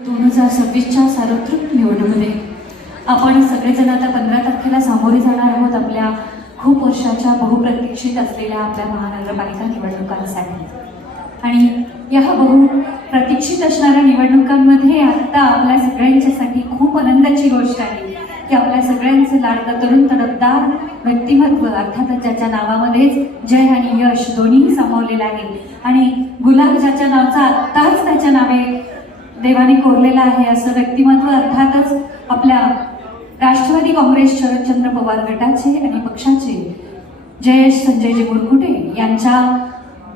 2026च्या सार्वत्रिक निवडणुकीमध्ये आपण सगळेजण आता 15 तारखेला सामोरे जाणार आहोत आपल्या खूप वर्षाच्या बहुप्रतीक्षित असलेल्या आपल्या महानगरपालिका निवडणुकांसाठी। आणि या बहुप्रतीक्षित असणाऱ्या निवडणुकांमध्ये आता आपल्या सगळ्यांच्यासाठी खूप आनंदाची गोष्ट आहे की आपल्या सगळ्यांचे लाडकं तरुण तडफदार व्यक्तिमत्व अर्थातच ज्याच्या नावामध्येच जय आणि यश दोन्ही सामावलेलं आहे आणि गुलाब ज्याच्या नावाचा आत्ताच त्याच्या नावे देवाने कोरलेला आहे असं व्यक्तिमत्व अर्थातच आपल्या राष्ट्रवादी काँग्रेस शरदचंद्र पवार गटाचे आणि पक्षाचे जयेश संजयजी मुरकुटे यांच्या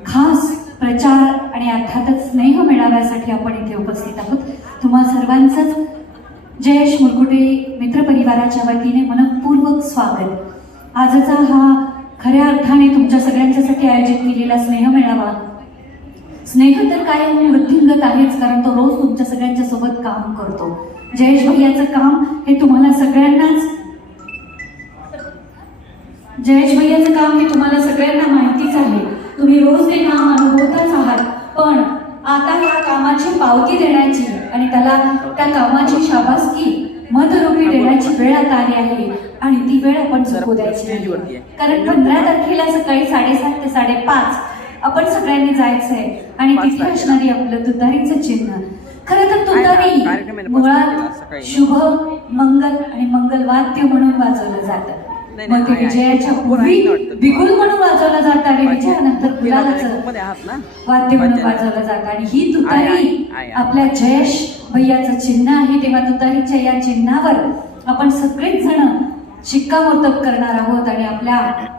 खास प्रचार आणि अर्थातच स्नेह मेळाव्यासाठी आपण इथे उपस्थित आहोत। तुम्हा सर्वांचंच जयेश मुरकुटे मित्रपरिवाराच्या वतीने मनपूर्वक स्वागत। आजचा हा खऱ्या अर्थाने तुमच्या सगळ्यांच्यासाठी आयोजित केलेला स्नेह मेळावा स्नेह तर कायम वृद्धिंगत आहेच, कारण तो रोज तुमच्या सगळ्यांच्या सोबत काम करतो। जयेश भैयाचं काम हे तुम्हाला सगळ्यांनाच माहितीच आहे। तुम्ही रोज ते काम अनुभवतच आहात, पण आता या कामाची पावती देण्याची आणि त्याला त्या कामाची शाबासकी मतरूपी देण्याची वेळ आता आली आहे आणि ती वेळ आपण चुकू द्यायची नाही। कारण 15 तारखेला सकाळी 7:30 ते 5:30 आपण सगळ्यांनी जायचंय आणि तिथे असणारी आपलं तुतारीचं चिन्ह, खरं तर तुतारी मुळात शुभ मंगल आणि मंगलवाद्य म्हणून वाजवलं जातं। मग ते विजयाच्या पूर्वी बिगुल म्हणून वाजवलं जातं आणि विजयानंतर गुलालाचं वाद्य म्हणून वाजवलं जातं आणि ही तुतारी आपल्या जयेश भैयाचं चिन्ह आहे। तेव्हा तुतारीच्या या चिन्हावर आपण सगळेच जण शिक्कामोर्तब करणार आहोत आणि आपल्या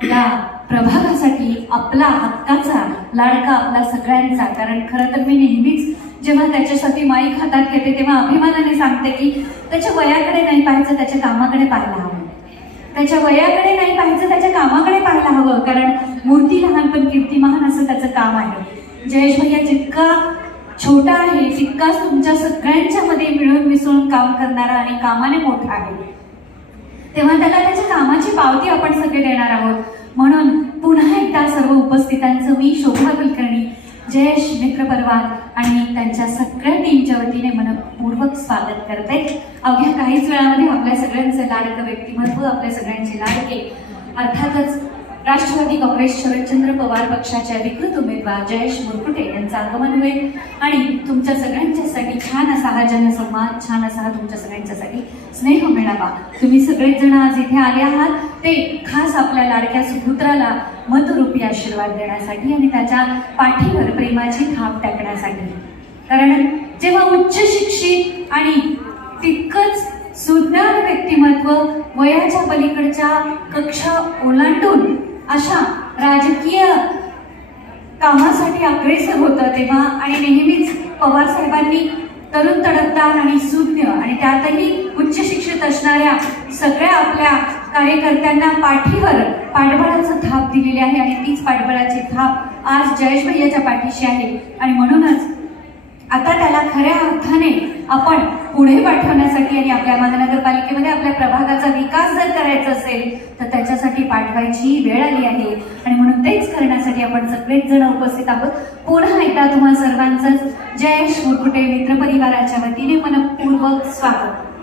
या प्रभागासाठी आपला हक्काचा लाडका आपला सगळ्यांचा। कारण खरं तर मी नेहमीच जेव्हा त्याच्यासाठी माईक हातात घेते तेव्हा अभिमानाने सांगते की त्याच्या वयाकडे नाही पाहायचं, त्याच्या कामाकडे पाहायला हवं। त्याच्या वयाकडे नाही पाहायचं, त्याच्या कामाकडे पाहायला हवं, कारण मूर्ती लहान पण कीर्ती महान असं त्याचं काम आहे। जयेश भैया जितका छोटा आहे तितकाच तुमच्या सगळ्यांच्या मध्ये मिळून मिसळून काम करणारा आणि कामाने मोठा आहे। तेव्हा त्याला त्याच्या कामाची पावती आपण सगळे देणार आहोत। म्हणून पुन्हा एकदा सर्व उपस्थितांचं मी शोभा कुलकर्णी जयेश मित्रपरिवार आणि त्यांच्या सगळ्या टीमच्या वतीने मनपूर्वक स्वागत करते। अवघ्या काहीच वेळामध्ये आपल्या सगळ्यांचे लाडकं व्यक्तिमत्व आपल्या सगळ्यांचे लाडके अर्थातच राष्ट्रवादी काँग्रेस शरदचंद्र पवार पक्षाचे अधिकृत उमेदवार जयेश मुरकुटे यांचं आगमन होईल आणि तुमच्या सगळ्यांच्यासाठी छान असा हा जनसंवाद, छान असा हा तुमच्या सगळ्यांच्यासाठी स्नेह मेळावा। तुम्ही सगळेच जण आज इथे आले आहात ते खास आपल्या लाडक्या सुपुत्राला मतरूपी आशीर्वाद देण्यासाठी आणि त्याच्या पाठीवर प्रेमाची थाप टाकण्यासाठी। कारण जेव्हा उच्च शिक्षित आणि तितकंच सुज्ञान व्यक्तिमत्व वयाच्या पलीकडच्या कक्षा ओलांडून अशा राजकीय कामासाठी अग्रेसर होतं तेव्हा आणि नेहमीच पवार साहेबांनी तरुण तडफदार आणि सुज्ञ आणि त्यातही उच्च शिक्षित असणाऱ्या सगळ्या आपल्या कार्यकर्त्यांना पाठीवर पाठबळाचं थाप दिलेली आहे आणि तीच पाठबळाची थाप आज जयेश भैयाच्या पाठीशी आहे। आणि म्हणूनच आता त्याला खऱ्या अर्थाने आपण पुढे पाठवण्यासाठी आणि आपल्या महानगरपालिकेमध्ये आपल्या प्रभागाचा विकास जर करायचा असेल तर त्याच्यासाठी पाठवायची वेळ आली आहे आणि म्हणून तेच करण्यासाठी आपण सगळेच जण उपस्थित आहोत। पुन्हा एकदा तुम्हा सर्वांचंच जयेश मुरकुटे मित्रपरिवाराच्या वतीने मनपूर्वक स्वागत।